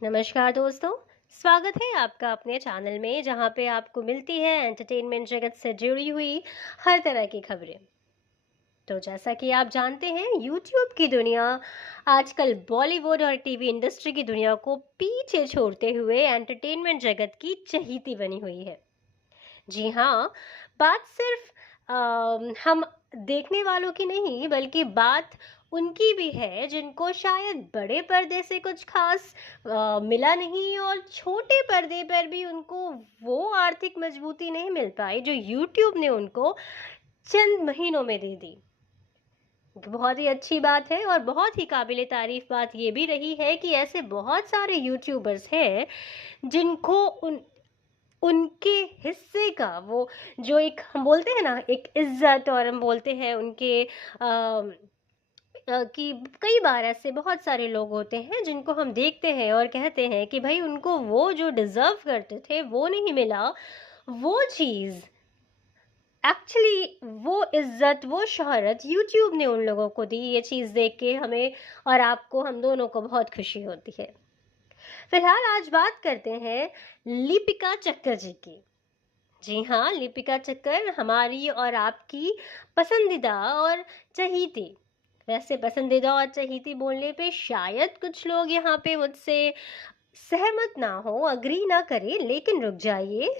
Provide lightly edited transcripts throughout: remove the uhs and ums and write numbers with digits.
नमस्कार दोस्तों। स्वागत है आपका अपने चैनल में जहां पे आपको मिलती है एंटरटेनमेंट जगत से जुड़ी हुई हर तरह की खबरें। तो जैसा कि आप जानते हैं यूट्यूब की दुनिया आजकल बॉलीवुड और टीवी इंडस्ट्री की दुनिया को पीछे छोड़ते हुए एंटरटेनमेंट जगत की चहेती बनी हुई है। जी हाँ, बात सिर्फ हम देखने वालों की नहीं बल्कि बात उनकी भी है जिनको शायद बड़े पर्दे से कुछ खास मिला नहीं और छोटे पर्दे पर भी उनको वो आर्थिक मजबूती नहीं मिल पाई जो यूट्यूब ने उनको चंद महीनों में दे दी। बहुत ही अच्छी बात है और बहुत ही काबिले तारीफ बात ये भी रही है कि ऐसे बहुत सारे यूट्यूबर्स हैं जिनको उनके हिस्से का वो जो एक हम बोलते हैं ना एक इज्जत और हम बोलते हैं उनके कि कई बार ऐसे बहुत सारे लोग होते हैं जिनको हम देखते हैं और कहते हैं कि भाई उनको वो जो डिजर्व करते थे वो नहीं मिला। वो चीज़ एक्चुअली वो इज्जत वो शोहरत यूट्यूब ने उन लोगों को दी। ये चीज़ देख के हमें और आपको हम दोनों को बहुत खुशी होती है। फिलहाल आज बात करते हैं लिपिका चक्कर जी की। जी हाँ, लिपिका चक्कर हमारी और आपकी पसंदीदा और चहीती। वैसे पसंदीदा और चहीती बोलने पे शायद कुछ लोग यहाँ पे मुझसे सहमत ना हो, अग्री ना करें, लेकिन रुक जाइए,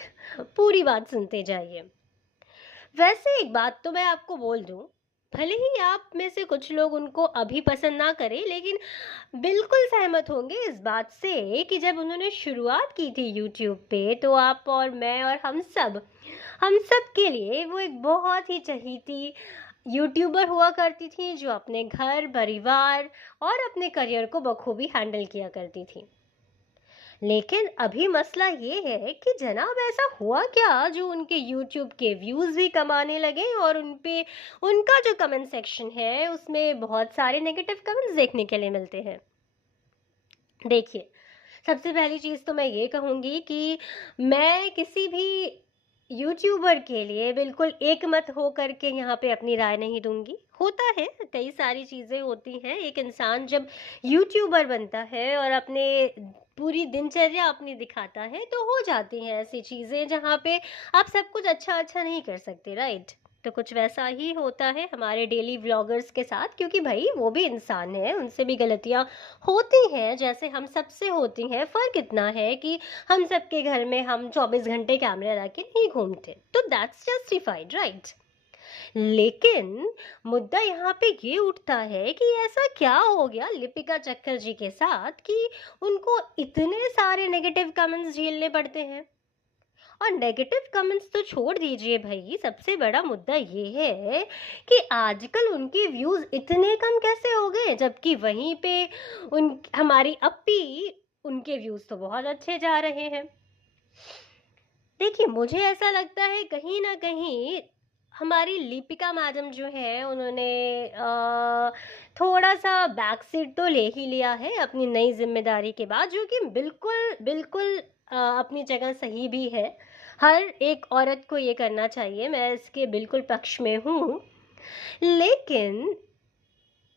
पूरी बात सुनते जाइए। वैसे एक बात तो मैं आपको बोल दूं, भले ही आप में से कुछ लोग उनको अभी पसंद ना करें, लेकिन बिल्कुल सहमत होंगे इस बात से कि जब उन्होंने शुरुआत की थी यूट्यूब पे तो आप और मैं और हम सब के लिए वो एक बहुत ही चहीती यूट्यूबर हुआ करती थी जो अपने घर परिवार और अपने करियर को बखूबी हैंडल किया करती थी। लेकिन अभी मसला ये है कि जनाब ऐसा हुआ क्या जो उनके यूट्यूब के व्यूज़ भी कमाने लगे और उन पे उनका जो कमेंट सेक्शन है उसमें बहुत सारे नेगेटिव कमेंट्स देखने के लिए मिलते हैं। देखिए, सबसे पहली चीज़ तो मैं ये कहूँगी कि मैं किसी भी यूट्यूबर के लिए बिल्कुल एकमत हो करके यहाँ पे अपनी राय नहीं दूँगी। होता है, कई सारी चीज़ें होती हैं, एक इंसान जब यूट्यूबर बनता है और अपने पूरी दिनचर्या अपनी दिखाता है, तो हो जाती हैं ऐसी चीज़ें जहाँ पे आप सब कुछ अच्छा-अच्छा नहीं कर सकते, राइट? तो कुछ वैसा ही होता है हमारे डेली व्लॉगर्स के साथ क्योंकि भई वो भी इंसान हैं, उनसे भी गलतियाँ होती हैं जैसे हम सबसे होती हैं। फ़र्क इतना है कि हम सबके घर में हम 24 घंटे कैमरा लगा के नहीं घूमते, तो दैट्स जस्टिफाइड, राइट? लेकिन मुद्दा यहाँ पे ये उठता है कि ऐसा क्या हो गया लिपिका चक्कर जी के साथ कि उनको इतने सारे नेगेटिव कमेंट्स झेलने पड़ते हैं। और नेगेटिव कमेंट्स तो छोड़ दीजिए भाई, सबसे बड़ा मुद्दा ये है कि आजकल उनके व्यूज इतने कम कैसे हो गए जबकि वहीं पे उन हमारी अपी उनके व्यूज तो बहुत अच्छे जा रहे हैं। देखिए, मुझे ऐसा लगता है कहीं ना कहीं हमारी लिपिका मैडम जो है उन्होंने थोड़ा सा बैक सीट तो ले ही लिया है अपनी नई जिम्मेदारी के बाद, जो कि बिल्कुल बिल्कुल अपनी जगह सही भी है। हर एक औरत को ये करना चाहिए, मैं इसके बिल्कुल पक्ष में हूँ। लेकिन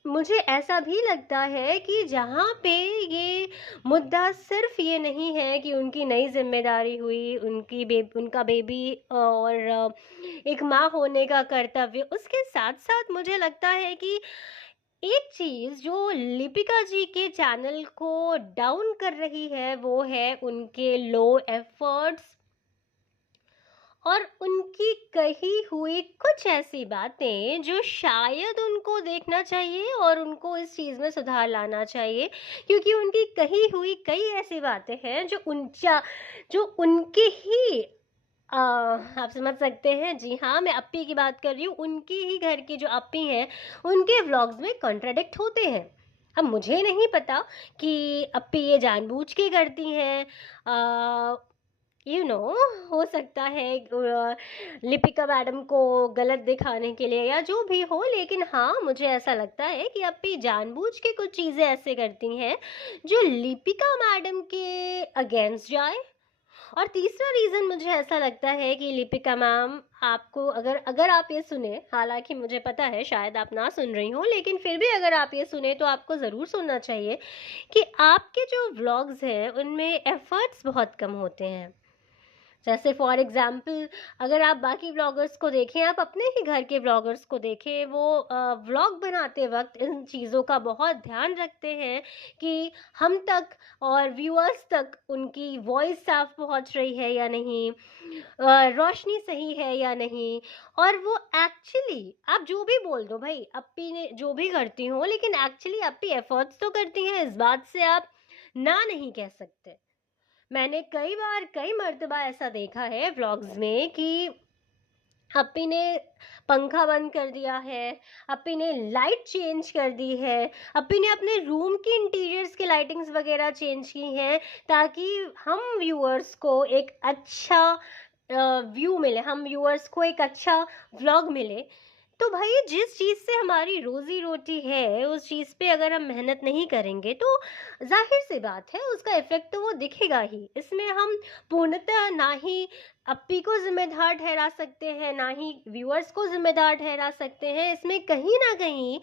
मुझे ऐसा भी लगता है कि जहाँ पे ये मुद्दा सिर्फ ये नहीं है कि उनकी नई जिम्मेदारी हुई, उनका बेबी और एक माँ होने का कर्तव्य, उसके साथ-साथ मुझे लगता है कि एक चीज़ जो लिपिका जी के चैनल को डाउन कर रही है, वो है उनके लो एफर्ट्स और उनकी कही हुई कुछ ऐसी बातें जो शायद उनको देखना चाहिए और उनको इस चीज़ में सुधार लाना चाहिए, क्योंकि उनकी कही हुई कई ऐसी बातें हैं जो उनके ही आप समझ सकते हैं। जी हाँ, मैं अप्पी की बात कर रही हूँ, उनकी ही घर की जो अप्पी हैं उनके व्लॉग्स में कॉन्ट्राडिक्ट होते हैं। अब मुझे नहीं पता कि अप्पी ये जानबूझ के करती हैं, यू नो हो सकता है लिपिका मैडम को गलत दिखाने के लिए या जो भी हो, लेकिन हाँ मुझे ऐसा लगता है कि अपनी जानबूझ के कुछ चीज़ें ऐसे करती हैं जो लिपिका मैडम के अगेंस्ट जाए और तीसरा रीज़न मुझे ऐसा लगता है कि लिपिका मैम आपको अगर अगर आप ये सुने, हालांकि मुझे पता है शायद आप ना सुन रही हो, लेकिन फिर भी अगर आप ये सुने तो आपको ज़रूर सुनना चाहिए कि आपके जो व्लॉग्स हैं उनमें एफर्ट्स बहुत कम होते हैं। जैसे फॉर एग्जाम्पल अगर आप बाकी व्लॉगर्स को देखें, आप अपने ही घर के व्लॉगर्स को देखें, वो व्लॉग बनाते वक्त इन चीज़ों का बहुत ध्यान रखते हैं कि हम तक और व्यूअर्स तक उनकी वॉइस साफ पहुंच रही है या नहीं, रोशनी सही है या नहीं। और वो एक्चुअली, आप जो भी बोल दो भाई, अप्पी ने जो भी करती हो, लेकिन एक्चुअली अप्पी एफर्ट्स तो करती हैं, इस बात से आप ना नहीं कह सकते। मैंने कई बार कई मर्तबा ऐसा देखा है व्लॉग्स में कि अप्पी ने पंखा बंद कर दिया है, अप्पी ने लाइट चेंज कर दी है, अप्पी ने अपने रूम की इंटीरियर्स की लाइटिंग्स वगैरह चेंज की हैं ताकि हम व्यूअर्स को एक अच्छा व्यू मिले, हम व्यूअर्स को एक अच्छा व्लॉग मिले। तो भाई जिस चीज़ से हमारी रोजी रोटी है उस चीज़ पे अगर हम मेहनत नहीं करेंगे तो जाहिर सी बात है उसका इफेक्ट तो वो दिखेगा ही। इसमें हम पूर्णतः ना ही अप्पी को जिम्मेदार ठहरा सकते हैं, ना ही व्यूअर्स को जिम्मेदार ठहरा सकते हैं। इसमें कहीं ना कहीं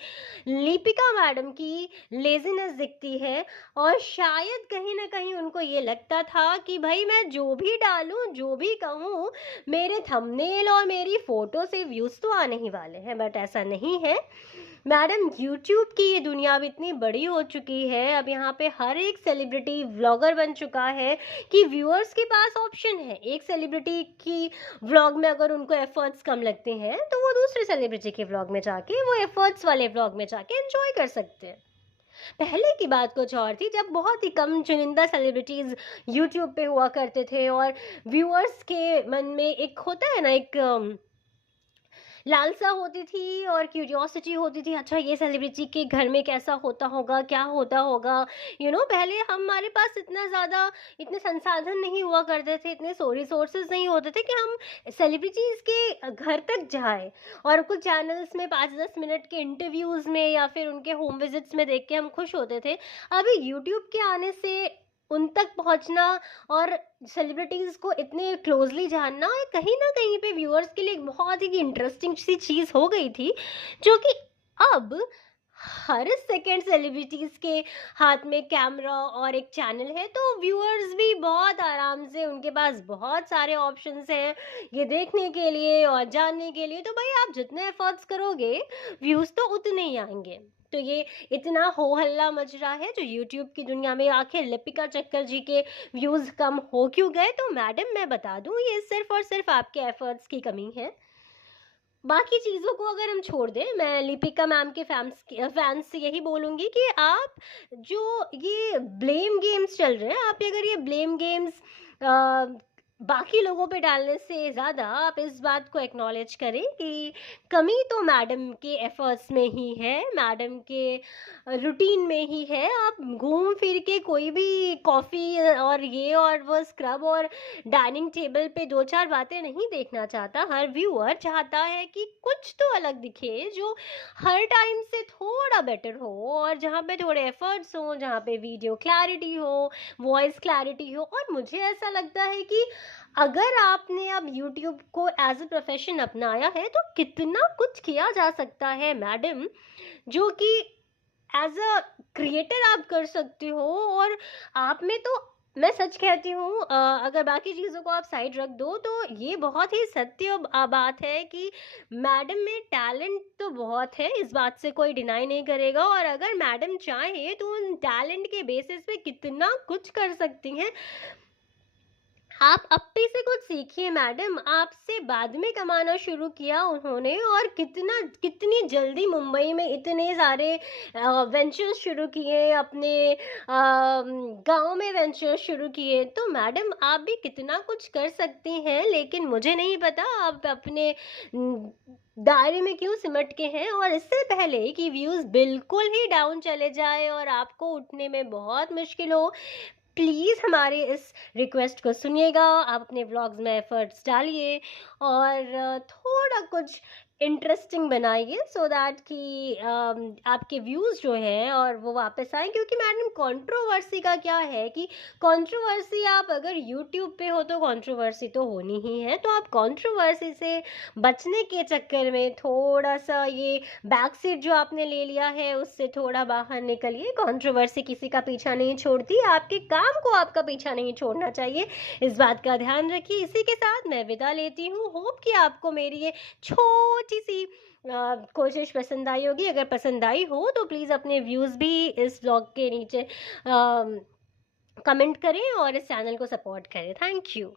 लिपिका मैडम की लेजीनेस दिखती है, और शायद कहीं ना कहीं उनको ये लगता था कि भाई मैं जो भी डालूं, जो भी कहूँ, मेरे थंबनेल और मेरी फोटो से व्यूज तो आने ही वाले हैं। बट ऐसा नहीं है मैडम, यूट्यूब की ये दुनिया अब इतनी बड़ी हो चुकी है, अब यहाँ पे हर एक सेलिब्रिटी व्लॉगर बन चुका है कि व्यूअर्स के पास ऑप्शन है। एक सेलिब्रिटी की व्लॉग में अगर उनको एफर्ट्स कम लगते हैं तो वो दूसरे सेलिब्रिटी के व्लॉग में जाके, वो एफर्ट्स वाले व्लॉग में जाके एंजॉय कर सकते हैं। पहले की बात कुछ और थी, जब बहुत ही कम चुनिंदा सेलिब्रिटीज यूट्यूब पे हुआ करते थे और व्यूअर्स के मन में एक होता है ना, एक लालसा होती थी और क्यूरियोसिटी होती थी, अच्छा ये सेलिब्रिटी के घर में कैसा होता होगा, क्या होता होगा। पहले हमारे पास इतना ज़्यादा, इतने संसाधन नहीं हुआ करते थे, इतने रिसोर्सेज नहीं होते थे कि हम सेलिब्रिटीज़ के घर तक जाए और कुछ चैनल्स में 5-10 मिनट के इंटरव्यूज़ में या फिर उनके होम विजिट्स में देख के हम खुश होते थे। अभी यूट्यूब के आने से उन तक पहुंचना और सेलिब्रिटीज को इतने क्लोजली जानना कहीं ना कहीं पे व्यूअर्स के लिए एक बहुत ही इंटरेस्टिंग सी चीज हो गई थी, जो कि अब हर सेकेंड सेलिब्रिटीज के हाथ में कैमरा और एक चैनल है, तो व्यूअर्स भी बहुत आराम से, उनके पास बहुत सारे ऑप्शंस हैं ये देखने के लिए और जानने के लिए। तो भाई आप जितने एफर्ट्स करोगे व्यूज तो उतने ही आएंगे। तो ये इतना हो हल्ला मच रहा है जो यूट्यूब की दुनिया में, आखिर लिपिका चक्कर जी के व्यूज कम हो क्यों गए, तो मैडम मैं बता दूं ये सिर्फ और सिर्फ आपके एफर्ट्स की कमी है। बाकी चीज़ों को अगर हम छोड़ दें, मैं लिपिका मैम के फैंस से यही बोलूँगी कि आप जो ये ब्लेम गेम्स चल रहे हैं, आप अगर ये ब्लेम गेम्स बाकी लोगों पे डालने से ज़्यादा आप इस बात को एक्नॉलेज करें कि कमी तो मैडम के एफर्ट्स में ही है, मैडम के रूटीन में ही है। आप घूम फिर के कोई भी कॉफ़ी और ये और वो स्क्रब और डाइनिंग टेबल पे 2-4 बातें नहीं देखना चाहता। हर व्यूअर चाहता है कि कुछ तो अलग दिखे जो हर टाइम से थोड़ा बेटर हो, और जहाँ पे थोड़े एफर्ट्स हो, जहाँ पे वीडियो क्लैरिटी हो, वॉइस क्लैरिटी हो। और मुझे ऐसा लगता है कि अगर आपने अब YouTube को एज अ प्रोफेशन अपनाया है तो कितना कुछ किया जा सकता है मैडम, जो कि एज अ क्रिएटर आप कर सकते हो। और आप में तो, मैं सच कहती हूँ, अगर बाकी चीज़ों को आप साइड रख दो तो ये बहुत ही सत्य बात है कि मैडम में टैलेंट तो बहुत है, इस बात से कोई डिनाई नहीं करेगा। और अगर मैडम चाहे तो उन टैलेंट के बेसिस पे कितना कुछ कर सकती हैं। आप अप्पी से कुछ सीखिए मैडम, आपसे बाद में कमाना शुरू किया उन्होंने, और कितनी जल्दी मुंबई में इतने सारे वेंचर्स शुरू किए, अपने गांव में वेंचर्स शुरू किए। तो मैडम आप भी कितना कुछ कर सकती हैं, लेकिन मुझे नहीं पता आप अपने दायरे में क्यों सिमट के हैं। और इससे पहले कि व्यूज़ बिल्कुल ही डाउन चले जाए और आपको उठने में बहुत मुश्किल हो, प्लीज़ हमारे इस रिक्वेस्ट को सुनिएगा। आप अपने व्लॉग्स में एफर्ट्स डालिए और थोड़ा कुछ इंटरेस्टिंग बनाइए सो दैट कि आपके व्यूज़ जो हैं और वो वापस आएँ, क्योंकि मैडम कंट्रोवर्सी का क्या है कि कंट्रोवर्सी आप अगर यूट्यूब पे हो तो कंट्रोवर्सी तो होनी ही है, तो आप कंट्रोवर्सी से बचने के चक्कर में थोड़ा-सा ये बैक सीट जो आपने ले लिया है उससे थोड़ा बाहर निकलिए। कंट्रोवर्सी किसी का पीछा नहीं छोड़ती, आपके काम को आपका पीछा नहीं छोड़ना चाहिए, इस बात का ध्यान रखिए। इसी के साथ मैं विदा लेती हूँ। होप कि आपको मेरी ये छोटी सी कोशिश पसंद आई होगी। अगर पसंद आई हो तो प्लीज़ अपने व्यूज़ भी इस ब्लॉग के नीचे कमेंट करें और इस चैनल को सपोर्ट करें। Thank you.